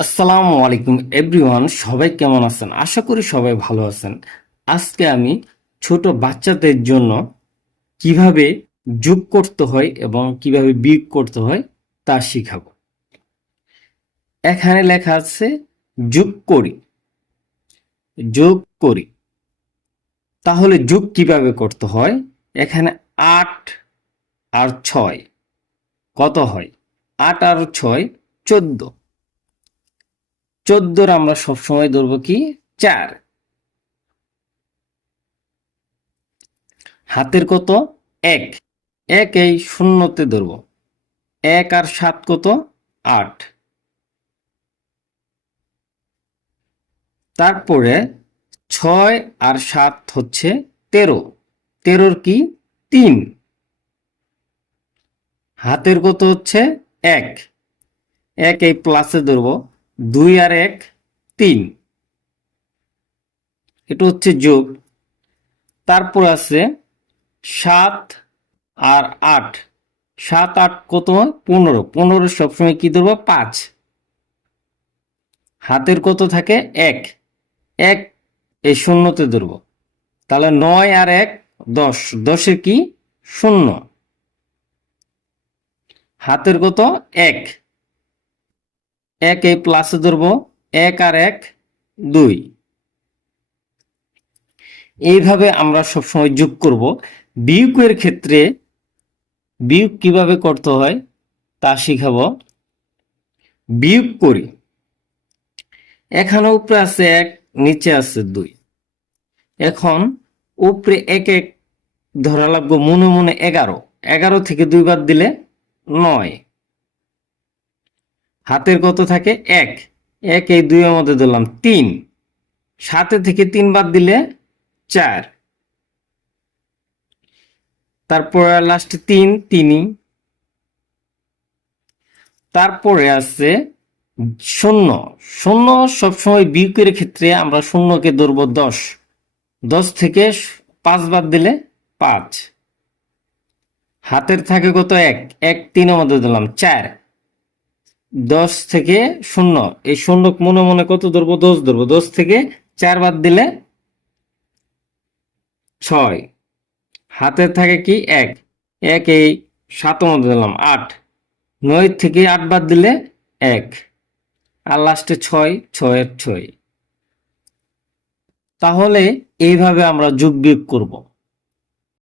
আসসালামু আলাইকুম এভরিওয়ান, সবাই কেমন আছেন? আশা করি সবাই ভালো আছেন। আজকে আমি ছোট বাচ্চাদের জন্য কীভাবে যোগ করতে হয় এবং কীভাবে বিয়োগ করতে হয় তা শিখাবো। এখানে লেখা আছে, যোগ করি। যোগ করি। তাহলে যোগ কীভাবে করতে হয়? এখানে আট আর ছয়। কত হয়? আট আর ছয়, চোদ্দ। চোদ্দোর আমরা সবসময় ধরবো কি? চার। হাতের কত? এক। এক এই শূন্যতে ধরবো। এক আর সাত কত? আট। তারপরে ছয় আর সাত হচ্ছে তেরো। তেরোর কি? তিন। হাতের কত হচ্ছে? এক। এক এই প্লাসে ধরবো। দুই আর এক, তিন। এটা হচ্ছে যোগ। তারপর আছে সাত আর আট। সাত, আট কত? পনেরো। পনেরো সবসময় কি ধরবো? পাঁচ। হাতের কত থাকে? এক। এক এই শূন্যতে ধরবো। তাহলে নয় আর এক, দশ। দশে কি? শূন্য। হাতের কত? এক। এক এই প্লাসে ধরবো, এক আর এক, দুই। এইভাবে আমরা সবসময় যোগ করব। বিয়োগের ক্ষেত্রে বিয়োগ কীভাবে করতে হয় তা শিখাবো। বিয়োগ করি। এখানে উপরে আছে এক, নিচে আছে দুই। এখন উপরে এক এক ধরা লাগবে, মনে মনে এগারো। এগারো থেকে দুই বাদ দিলে নয়। হাতের কত থাকে? এক। এক, এই দুইয়ের মধ্যে ধরলাম তিন। সাতে থেকে তিন বাদ দিলে চার। তারপরে লাস্টে তিন, তিনই। তারপরে আছে শূন্য। শূন্য সবসময় বিয়োগের ক্ষেত্রে আমরা শূন্যকে ধরবো দশ। দশ থেকে পাঁচ বাদ দিলে পাঁচ। হাতের থাকে কত? এক। এক, তিনের মধ্যে দিলাম চার। দশ থেকে শূন্য। এই শূন্য মনে মনে কত ধরবো? দশ ধরবো। দশ থেকে চার বাদ দিলে ছয়। হাতের থাকে কি? এক। এক এই সাত মধ্যে দিলাম, আট। নয় থেকে আট বাদ দিলে এক। আর লাস্টে ছয় ছয়ের ছয়। তাহলে এইভাবে আমরা যোগ বিয়োগ করব।